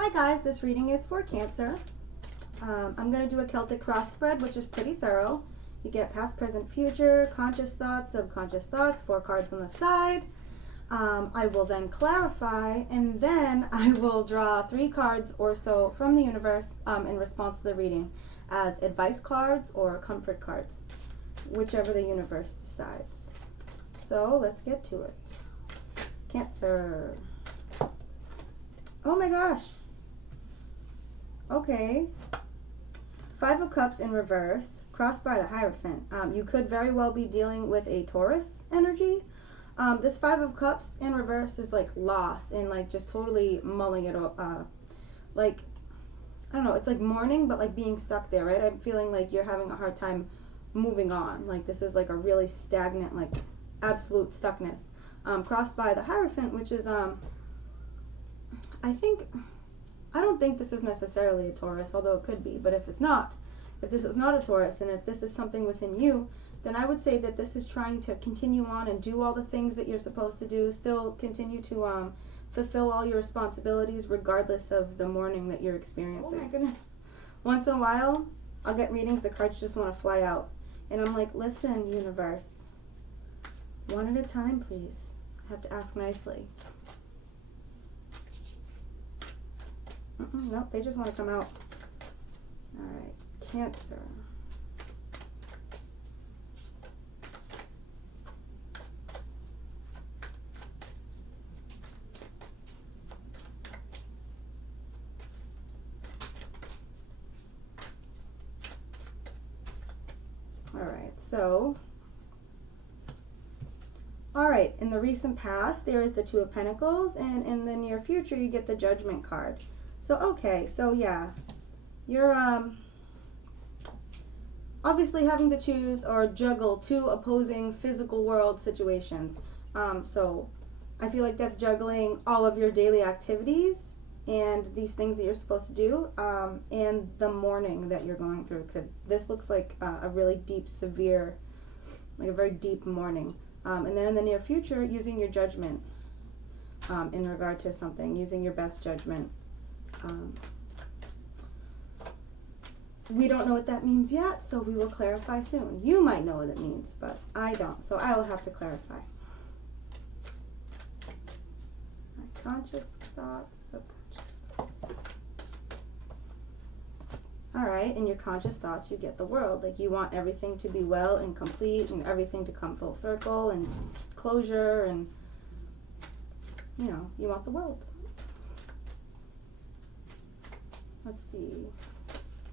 Hi guys, this reading is for Cancer. I'm going to do a Celtic cross spread, which is pretty thorough. You get past, present, future, conscious thoughts, subconscious thoughts, 4 cards on the side. I will then clarify, and then I will draw 3 cards or so from the universe in response to the reading as advice cards or comfort cards, whichever the universe decides. So let's get to it. Cancer. Oh my gosh. Okay. 5 of Cups in reverse, crossed by the Hierophant. You could very well be dealing with a Taurus energy. This 5 of Cups in reverse is like lost and like just totally mulling it up. Like, I don't know, it's like mourning, but like being stuck there, right? I'm feeling like you're having a hard time moving on. Like this is like a really stagnant, like absolute stuckness. Crossed by the Hierophant, which is, I don't think this is necessarily a Taurus, although it could be. But if it's not, if this is not a Taurus, and if this is something within you, then I would say that this is trying to continue on and do all the things that you're supposed to do, still continue to fulfill all your responsibilities regardless of the mourning that you're experiencing. Oh my goodness. Once in a while, I'll get readings, the cards just want to fly out. And I'm like, listen, universe, one at a time, please. I have to ask nicely. Nope, they just want to come out. All right, Cancer. All right, so, all right, in the recent past, there is the 2 of Pentacles, and in the near future, you get the Judgment card. So, okay, so yeah, you're obviously having to choose or juggle 2 opposing physical world situations. So I feel like that's juggling all of your daily activities and these things that you're supposed to do, and the mourning that you're going through, because this looks like a really deep, severe, like a very deep mourning. And then in the near future, using your judgment in regard to something, using your best judgment. We don't know what that means yet, so we will clarify soon. You might know what it means, but I don't, so I will have to clarify. Conscious thoughts, subconscious thoughts. All right, in your conscious thoughts, you get the world. Like you want everything to be well and complete and everything to come full circle and closure, and you know, you want the world. Let's see.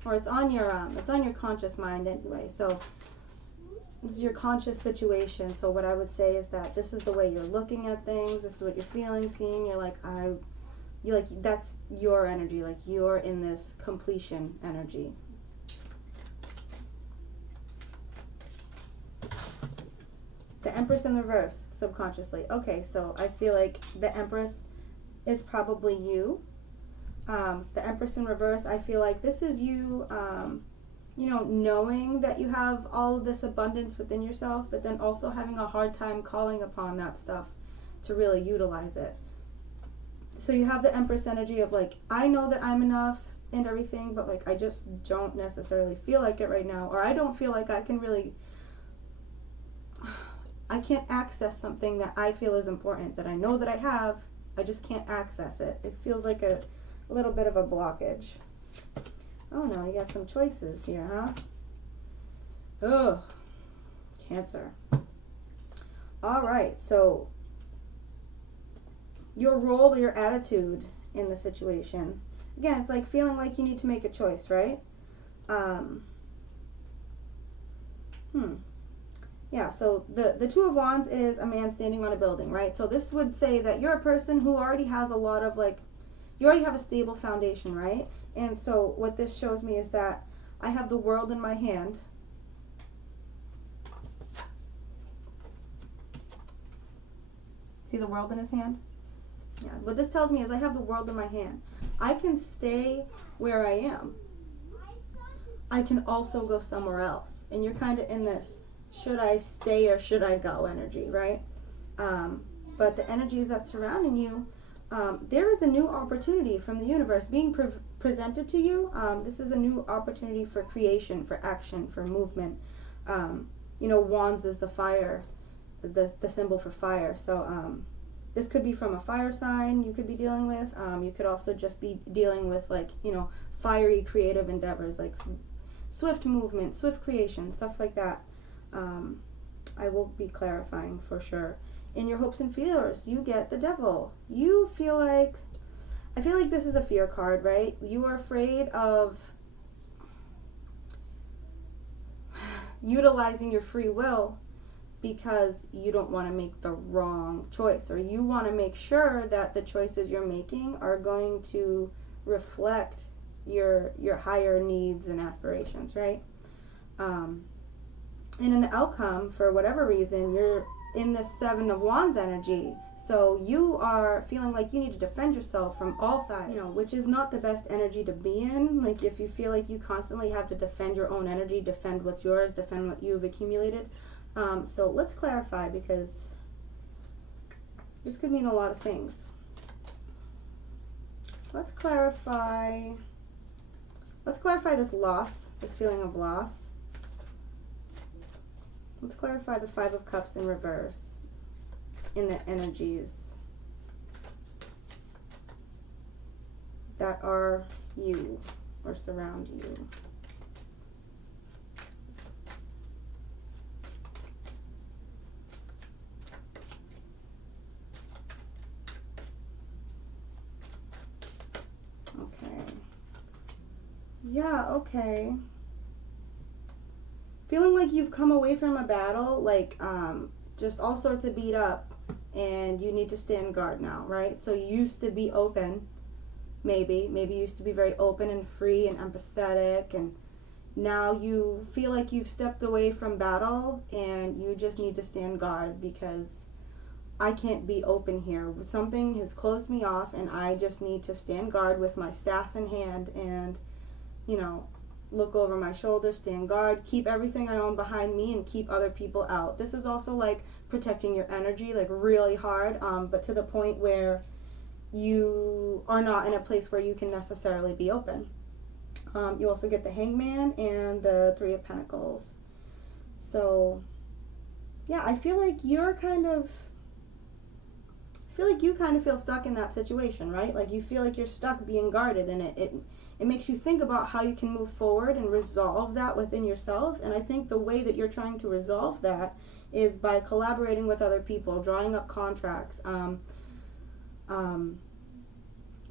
Or it's on your conscious mind anyway. So this is your conscious situation. So what I would say is that this is the way you're looking at things. This is what you're feeling, seeing. You're like, that's your energy. Like you're in this completion energy. The Empress in the reverse, subconsciously. Okay, so I feel like the Empress is probably you. The Empress in reverse, I feel like this is you, you know, knowing that you have all of this abundance within yourself, but then also having a hard time calling upon that stuff to really utilize it. So you have the Empress energy of like, I know that I'm enough and everything, but like I just don't necessarily feel like it right now, or I don't feel like I can really, I can't access something that I feel is important, that I know that I have, I just can't access it. It feels like a little bit of a blockage. Oh no, you got some choices here, huh? Oh, Cancer. All right, so your role or your attitude in the situation. Again, it's like feeling like you need to make a choice, right? Yeah, so the 2 of Wands is a man standing on a building, right? So this would say that you're a person who already has a lot of like, you already have a stable foundation, right? And so what this shows me is that I have the world in my hand. See the world in his hand? Yeah, what this tells me is I have the world in my hand. I can stay where I am. I can also go somewhere else. And you're kind of in this, should I stay or should I go energy, right? But the energies that's surrounding you, there is a new opportunity from the universe being presented to you. This is a new opportunity for creation, for action, for movement. You know, wands is the fire, the symbol for fire. So this could be from a fire sign you could be dealing with. You could also just be dealing with, like, you know, fiery creative endeavors, like swift movement, swift creation, stuff like that. I will be clarifying for sure. In your hopes and fears, you get the devil. You feel like, I feel like this is a fear card, right? You are afraid of utilizing your free will because you don't want to make the wrong choice, or you want to make sure that the choices you're making are going to reflect your higher needs and aspirations, right? And in the outcome, for whatever reason, you're in this Seven of Wands energy. So you are feeling like you need to defend yourself from all sides, you know, which is not the best energy to be in. Like, if you feel like you constantly have to defend your own energy, defend what's yours, defend what you've accumulated. So let's clarify, because this could mean a lot of things. Let's clarify this loss, this feeling of loss. Let's clarify the Five of Cups in reverse in the energies that are you or surround you. Okay. Yeah, okay. Feeling like you've come away from a battle, like just all sorts of beat up, and you need to stand guard now, right? So you used to be open, maybe you used to be very open and free and empathetic, and now you feel like you've stepped away from battle and you just need to stand guard, because I can't be open here. Something has closed me off and I just need to stand guard with my staff in hand and, you know, look over my shoulder, stand guard, keep everything I own behind me and keep other people out. This is also like protecting your energy, like really hard, but to the point where you are not in a place where you can necessarily be open. You also get the Hangman and the Three of Pentacles. So yeah, I feel like you kind of feel stuck in that situation, right? Like you feel like you're stuck being guarded, and it makes you think about how you can move forward and resolve that within yourself. And I think the way that you're trying to resolve that is by collaborating with other people, drawing up contracts,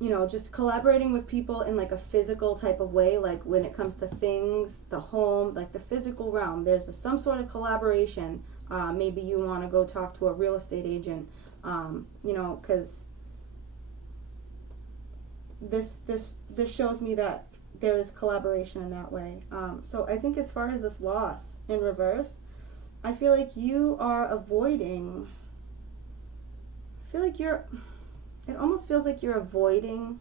you know, just collaborating with people in like a physical type of way, like when it comes to things, the home, like the physical realm. There's some sort of collaboration. Maybe you want to go talk to a real estate agent, you know, because this shows me that there is collaboration in that way. So I think as far as this loss in reverse, I feel like you are avoiding, it almost feels like you're avoiding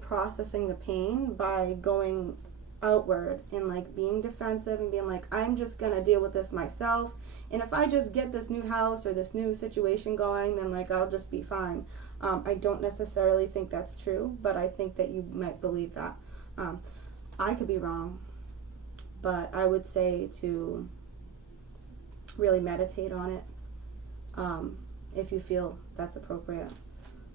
processing the pain by going outward and like being defensive and being like, I'm just gonna deal with this myself, and if I just get this new house or this new situation going, then like I'll just be fine. I don't necessarily think that's true, but I think that you might believe that. I could be wrong, but I would say to really meditate on it, if you feel that's appropriate.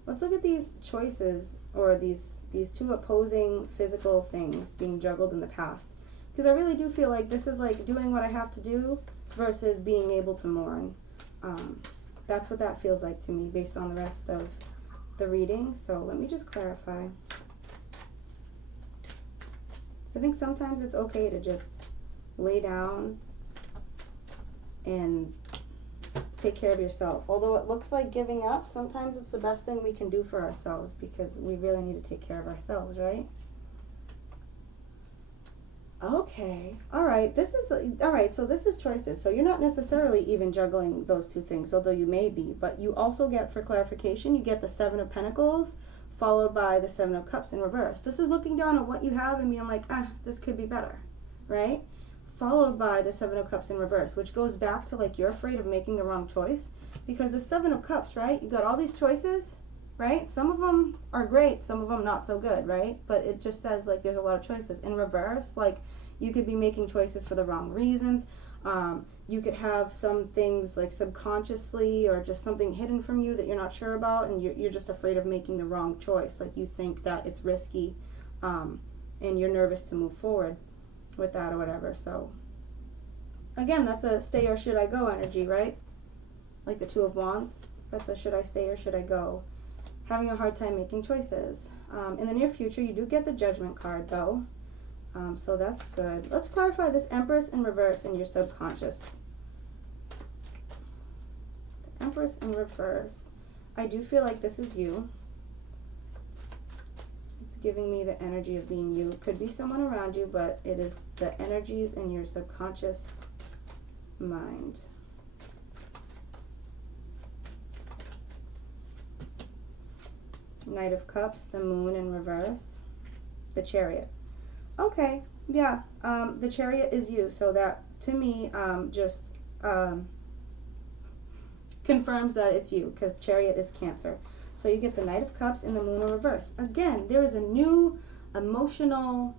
Let's look at these choices, or these two opposing physical things being juggled in the past, because I really do feel like this is like doing what I have to do versus being able to mourn. That's what that feels like to me based on the rest of the reading. So let me just clarify. So I think sometimes it's okay to just lay down and take care of yourself. Although it looks like giving up, sometimes it's the best thing we can do for ourselves, because we really need to take care of ourselves, right? Okay. All right. So this is choices. So you're not necessarily even juggling those two things, although you may be. But you also get, for clarification, you get the Seven of Pentacles followed by the Seven of Cups in reverse. This is looking down at what you have and being like, this could be better, right? followed by the Seven of Cups in reverse, which goes back to like you're afraid of making the wrong choice, because the Seven of Cups, right? You got all these choices, right? Some of them are great, some of them not so good, right? But it just says like there's a lot of choices. In reverse, like you could be making choices for the wrong reasons. You could have some things like subconsciously or just something hidden from you that you're not sure about, and you're just afraid of making the wrong choice. Like you think that it's risky, and you're nervous to move forward with that or whatever. So again, that's a stay or should I go energy, right? Like the Two of Wands, that's a should I stay or should I go? Having a hard time making choices. In the near future, you do get the Judgment card though. So that's good. Let's clarify this Empress in reverse in your subconscious. The Empress in reverse. I do feel like this is you. It's giving me the energy of being you. Could be someone around you, but it is the energies in your subconscious mind. Knight of Cups, the Moon in reverse, the Chariot. Okay, yeah, the Chariot is you, so that to me just confirms that it's you, because Chariot is Cancer. So you get the Knight of Cups and the Moon in reverse. Again, there is a new emotional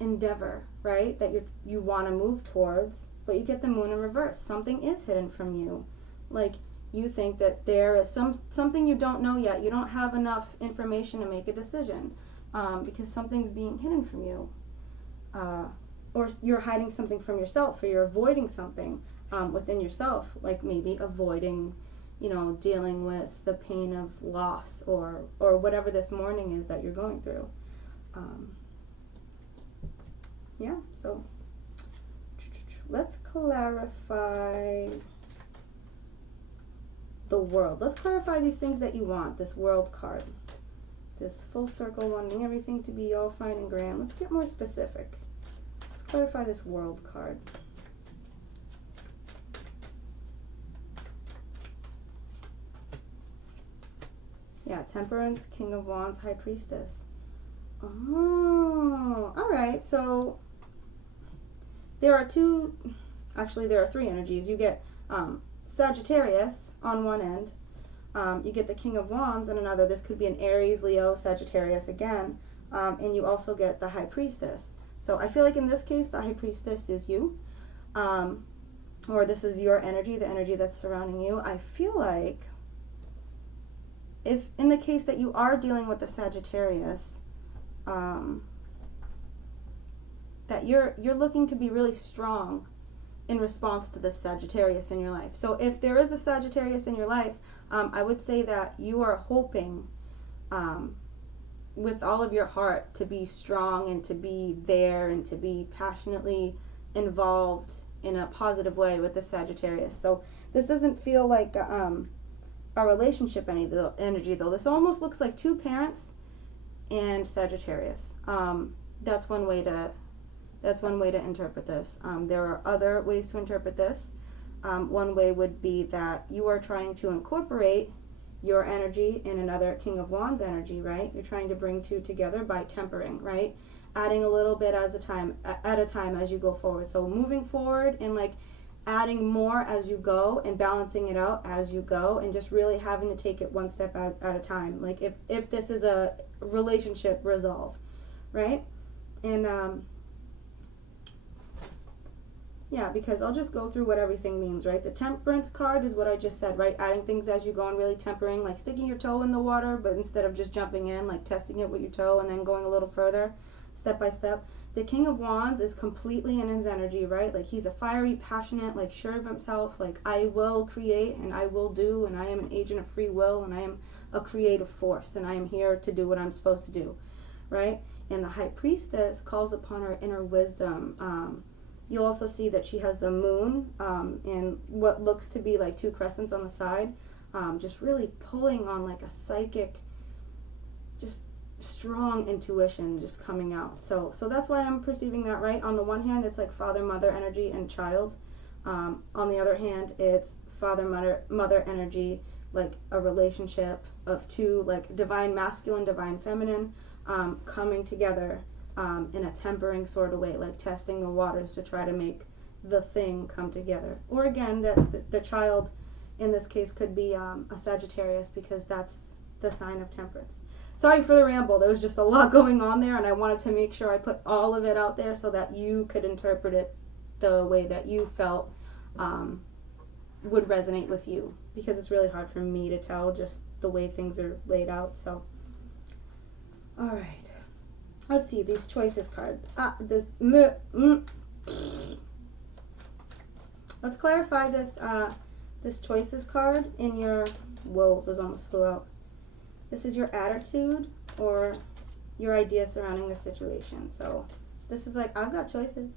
endeavor, right, that you want to move towards, but you get the Moon in reverse. Something is hidden from you. Like, you think that there is something you don't know yet. You don't have enough information to make a decision. Because something's being hidden from you, or you're hiding something from yourself, or you're avoiding something within yourself, like maybe avoiding, dealing with the pain of loss or whatever this mourning is that you're going through. Yeah, so let's clarify the World. Let's clarify these things that you want, this World card. This full circle, wanting everything to be all fine and grand. Let's get more specific. Let's clarify this World card. Yeah, Temperance, King of Wands, High Priestess. Oh, all right. So there are three energies. You get Sagittarius on one end. You get the King of Wands and another. This could be an Aries, Leo, Sagittarius again. And you also get the High Priestess. So I feel like in this case, the High Priestess is you. Or this is your energy, the energy that's surrounding you. I feel like if in the case that you are dealing with the Sagittarius, that you're looking to be really strong in response to the Sagittarius in your life. So if there is a Sagittarius in your life, I would say that you are hoping with all of your heart to be strong and to be there and to be passionately involved in a positive way with the Sagittarius. So this doesn't feel like a relationship energy though. This almost looks like two parents and Sagittarius. That's one way to interpret this. There are other ways to interpret this. One way would be that you are trying to incorporate your energy in another King of Wands energy, right? You're trying to bring two together by tempering, right? Adding a little bit at a time as you go forward. So moving forward and like adding more as you go and balancing it out as you go, and just really having to take it one step at a time. Like if this is a relationship resolve, right? And yeah, because I'll just go through what everything means, right? The Temperance card is what I just said, right? Adding things as you go and really tempering, like sticking your toe in the water, but instead of just jumping in, like testing it with your toe and then going a little further, step by step. The King of Wands is completely in his energy, right? Like he's a fiery, passionate, like sure of himself, like I will create and I will do, and I am an agent of free will, and I am a creative force, and I am here to do what I'm supposed to do, right? And the High Priestess calls upon her inner wisdom. You'll also see that she has the moon and what looks to be like two crescents on the side, just really pulling on like a psychic, just strong intuition just coming out. So that's why I'm perceiving that, right? On the one hand, it's like father, mother energy and child. On the other hand, it's father, mother energy, like a relationship of two, like divine masculine, divine feminine, coming together in a tempering sort of way, like testing the waters to try to make the thing come together. Or again, the child in this case could be a Sagittarius, because that's the sign of temperance. Sorry for the ramble. There was just a lot going on there, and I wanted to make sure I put all of it out there so that you could interpret it the way that you felt would resonate with you, because it's really hard for me to tell just the way things are laid out. So, all right, let's see these choices card. Let's clarify this choices card in your, whoa, those almost flew out. This is your attitude or your idea surrounding the situation. So this is like, I've got choices,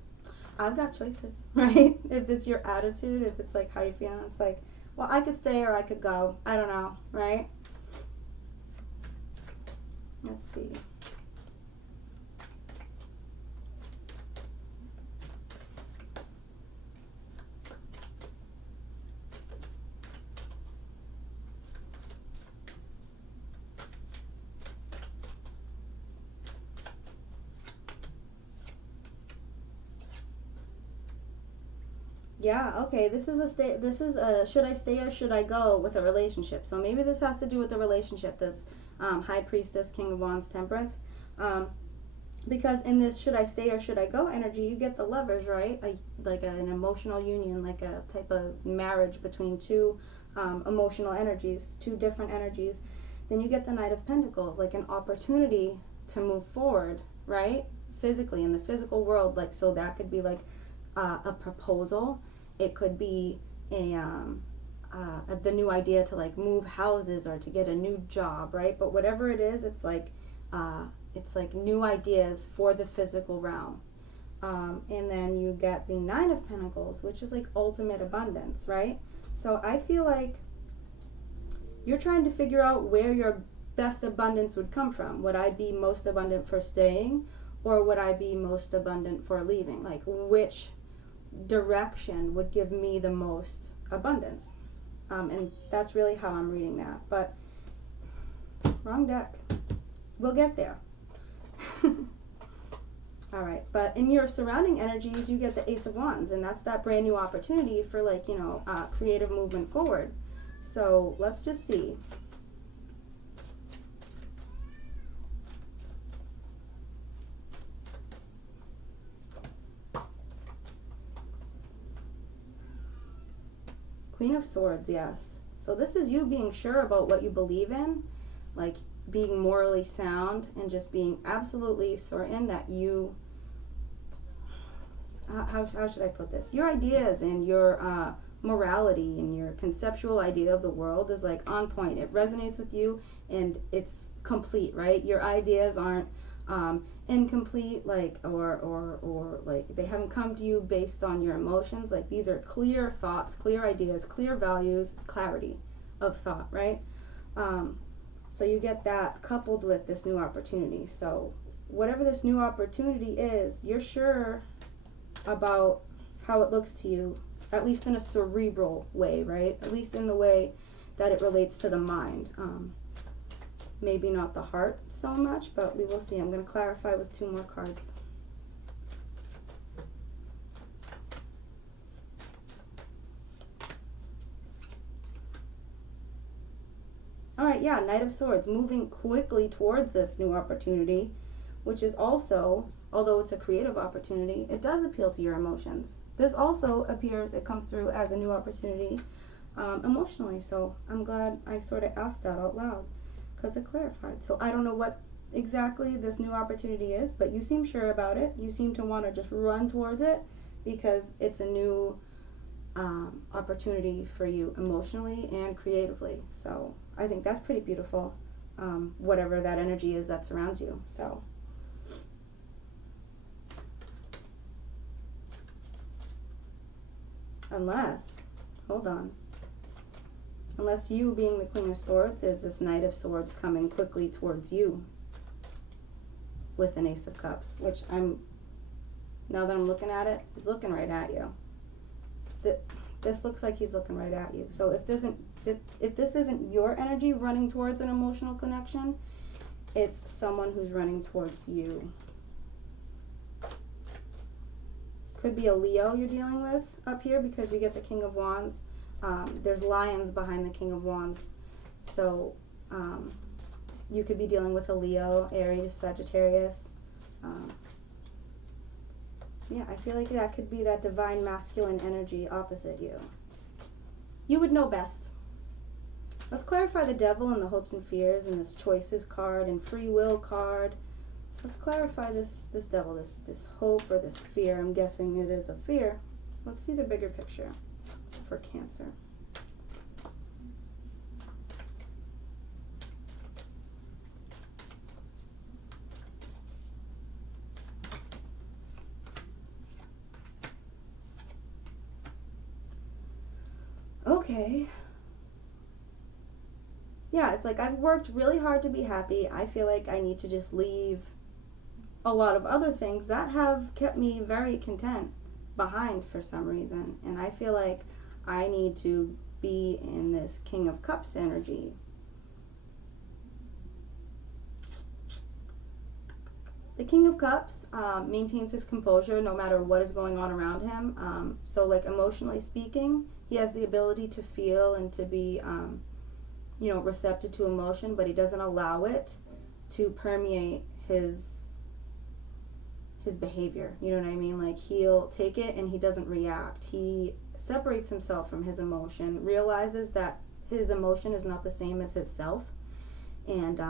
right? If it's your attitude, if it's like how you feel, it's like, well, I could stay or I could go. I don't know, right? Let's see. Yeah, okay, this is a should I stay or should I go with a relationship. So maybe this has to do with the relationship, this High Priestess, King of Wands, Temperance. Because in this should I stay or should I go energy, you get the Lovers, right? Like an emotional union, like a type of marriage between two emotional energies, two different energies. Then you get the Knight of Pentacles, like an opportunity to move forward, right? Physically, in the physical world. Like, so that could be like a proposal. It could be the new idea to like move houses or to get a new job, right? But whatever it is, it's like new ideas for the physical realm. And then you get the Nine of Pentacles, which is like ultimate abundance, right? So I feel like you're trying to figure out where your best abundance would come from. Would I be most abundant for staying, or would I be most abundant for leaving? Like, which direction would give me the most abundance? And that's really how I'm reading that. But wrong deck. We'll get there. All right, but in your surrounding energies, you get the Ace of Wands, and that's that brand new opportunity for, like, you know, creative movement forward. So let's just see. Queen of Swords, yes. So this is you being sure about what you believe in, like being morally sound and just being absolutely certain that you, how should I put this? Your ideas and your morality and your conceptual idea of the world is like on point. It resonates with you and it's complete, right? Your ideas aren't incomplete, like, or like they haven't come to you based on your emotions. Like, these are clear thoughts, clear ideas, clear values, clarity of thought, right? So you get that coupled with this new opportunity. So whatever this new opportunity is, you're sure about how it looks to you, at least in a cerebral way, right? At least in the way that it relates to the mind. Maybe not the heart so much, but we will see. I'm going to clarify with two more cards. All right, yeah, Knight of Swords, moving quickly towards this new opportunity, which is also, although it's a creative opportunity, it does appeal to your emotions. This also appears, it comes through as a new opportunity emotionally. So I'm glad I sort of asked that out loud, because it clarified. So I don't know what exactly this new opportunity is, but you seem sure about it. You seem to want to just run towards it because it's a new opportunity for you emotionally and creatively. So I think that's pretty beautiful, whatever that energy is that surrounds you. So unless, hold on, unless you being the Queen of Swords, there's this Knight of Swords coming quickly towards you with an Ace of Cups, which now that I'm looking at it, he's looking right at you. This looks like he's looking right at you. So if this isn't your energy running towards an emotional connection, it's someone who's running towards you. Could be a Leo you're dealing with up here because you get the King of Wands. There's lions behind the King of Wands. So you could be dealing with a Leo, Aries, Sagittarius. Yeah, I feel like that could be that divine masculine energy opposite you. You would know best. Let's clarify the devil and the hopes and fears and this choices card and free will card. Let's clarify this devil, this hope or this fear. I'm guessing it is a fear. Let's see the bigger picture for Cancer. Okay. Yeah, it's like I've worked really hard to be happy. I feel like I need to just leave a lot of other things that have kept me very content behind for some reason. And I feel like I need to be in this King of Cups energy. The King of Cups maintains his composure no matter what is going on around him. So like emotionally speaking, he has the ability to feel and to be, receptive to emotion, but he doesn't allow it to permeate his behavior. You know what I mean? Like he'll take it and he doesn't react. He separates himself from his emotion, realizes that his emotion is not the same as his self, and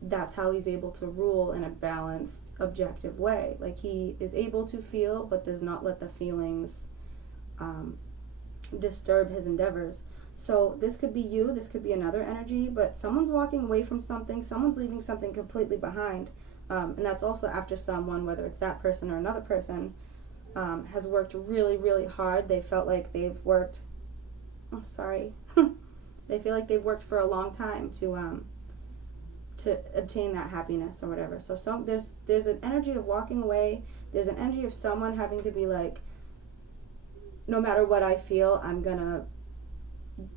that's how he's able to rule in a balanced, objective way. Like he is able to feel, but does not let the feelings disturb his endeavors. So this could be you, this could be another energy, but someone's walking away from something, someone's leaving something completely behind. And that's also after someone, whether it's that person or another person, has worked really, really hard. They felt like they've worked, they feel like they've worked for a long time to obtain that happiness or whatever. So there's an energy of walking away. There's an energy of someone having to be like, no matter what I feel, I'm gonna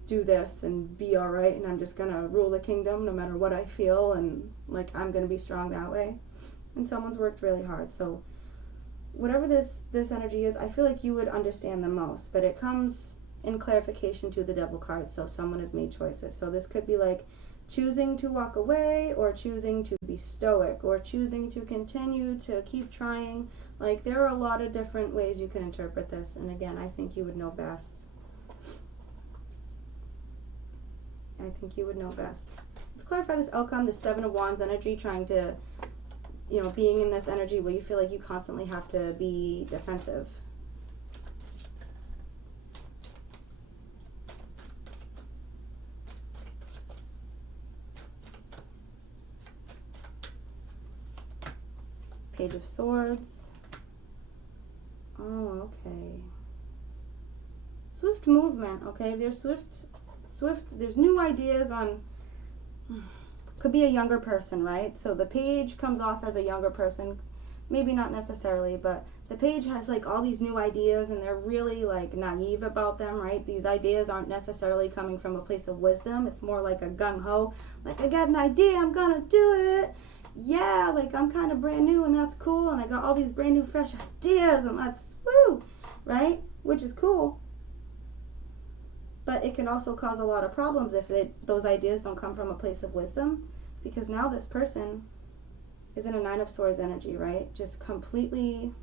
do this and be all right, and I'm just gonna rule the kingdom no matter what I feel, and like I'm gonna be strong that way. And someone's worked really hard. So whatever this energy is, I feel like you would understand the most, but it comes in clarification to the devil card. So someone has made choices. So this could be like choosing to walk away, or choosing to be stoic, or choosing to continue to keep trying. Like there are a lot of different ways you can interpret this, and again, I think you would know best. I think you would know best. Let's clarify this outcome, the Seven of Wands energy, trying to, being in this energy where you feel like you constantly have to be defensive. Page of Swords. Oh, okay. Swift movement, okay? There's swift, there's new ideas on, could be a younger person, right? So the page comes off as a younger person, maybe not necessarily, but the page has like all these new ideas, and they're really like naive about them, right? These ideas aren't necessarily coming from a place of wisdom. It's more like a gung-ho, like I got an idea, I'm gonna do it. Yeah, like I'm kind of brand new and that's cool, and I got all these brand new fresh ideas and that's woo, right? Which is cool. But it can also cause a lot of problems if those ideas don't come from a place of wisdom, because now this person is in a Nine of Swords energy, right? Just completely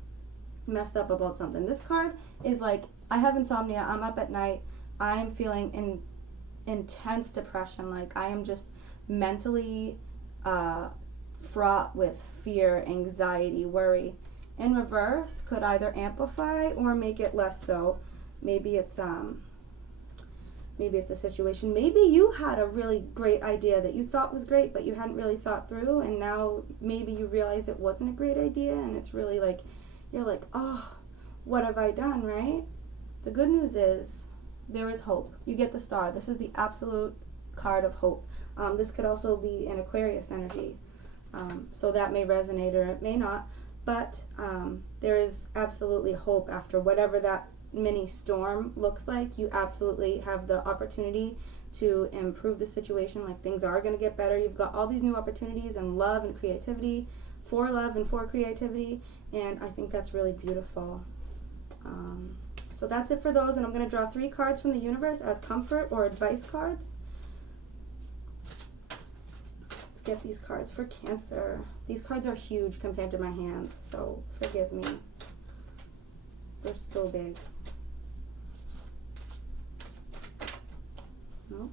messed up about something. This card is like, I have insomnia, I'm up at night, I'm feeling intense depression, like I am just mentally fraught with fear, anxiety, worry. In reverse could either amplify or make it less so. Maybe it's a situation. Maybe you had a really great idea that you thought was great, but you hadn't really thought through, and now maybe you realize it wasn't a great idea, and it's really like, you're like, oh, what have I done, right? The good news is there is hope. You get the star. This is the absolute card of hope. This could also be an Aquarius energy. So that may resonate or it may not, but there is absolutely hope after whatever that mini storm looks like. You absolutely have the opportunity to improve the situation. Like things are going to get better. You've got all these new opportunities and love and creativity, for love and for creativity, and I think that's really beautiful. So that's it for those, and I'm going to draw 3 cards from the universe as comfort or advice cards. Let's get these cards for Cancer. These cards are huge compared to my hands, so forgive me. They're so big. Nope.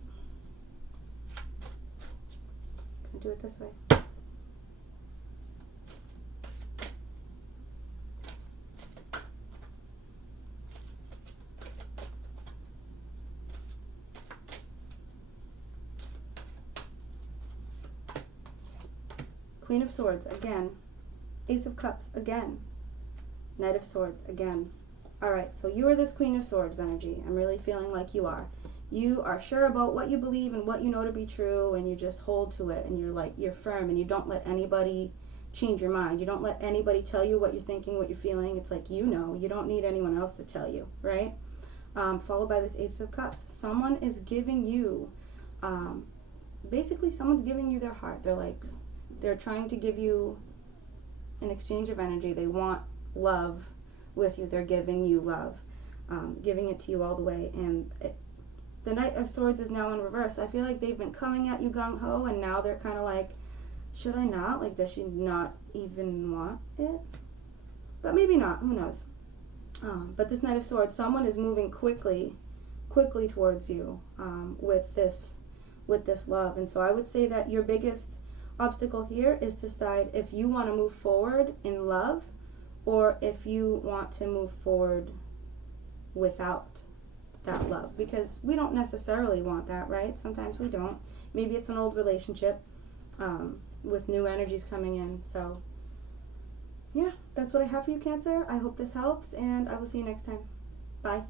Gonna do it this way. Queen of Swords, again. Ace of Cups, again. Knight of Swords, again. All right, so you are this Queen of Swords energy. I'm really feeling like you are. You are sure about what you believe and what you know to be true, and you just hold to it, and you're firm, and you don't let anybody change your mind. You don't let anybody tell you what you're thinking, what you're feeling. It's like, you know, you don't need anyone else to tell you, right? Followed by this Ace of Cups. Someone is giving you, basically someone's giving you their heart. They're trying to give you an exchange of energy. They want love with you. They're giving you love, giving it to you all the way. And the Knight of Swords is now in reverse. I feel like they've been coming at you gung-ho, and now they're kind of like, should I not? Like, does she not even want it? But maybe not. Who knows? But this Knight of Swords, someone is moving quickly towards you with this love. And so I would say that your biggest obstacle here is to decide if you want to move forward in love or if you want to move forward without that love, because we don't necessarily want that, right? Sometimes we don't. Maybe it's an old relationship with new energies coming in. So yeah, that's what I have for you, Cancer. I hope this helps, and I will see you next time. Bye.